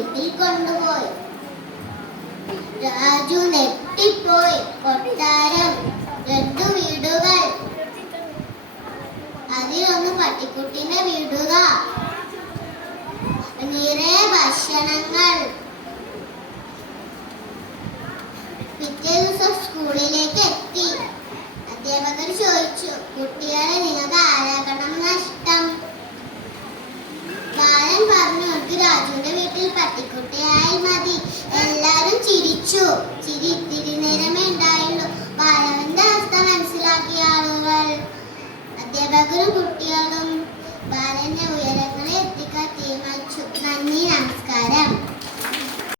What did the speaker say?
വീട്ടിൽ കൊണ്ടുപോയി. രാജു നെട്ടിപ്പോയി. കൊട്ടാരം, 2 വീടുകൾ, അതിലൊന്ന് പട്ടിക്കുട്ടിനെ വിടുക, നിറയെ ഭക്ഷണങ്ങൾ. പിറ്റേ ദിവസം സ്കൂളിലേക്ക് എത്തി. അധ്യാപകർ ചോദിച്ചു, കുട്ടികളെ നിങ്ങൾക്ക് ആരാകണം ഇഷ്ടം? ബാലൻ പറഞ്ഞു, എനിക്ക് രാജുവിന്റെ വീട്ടിൽ പട്ടിക്കുട്ടിയായി മതി. എല്ലാരും ചിരിച്ചു. ചിരി ഇത്തിരി നേരം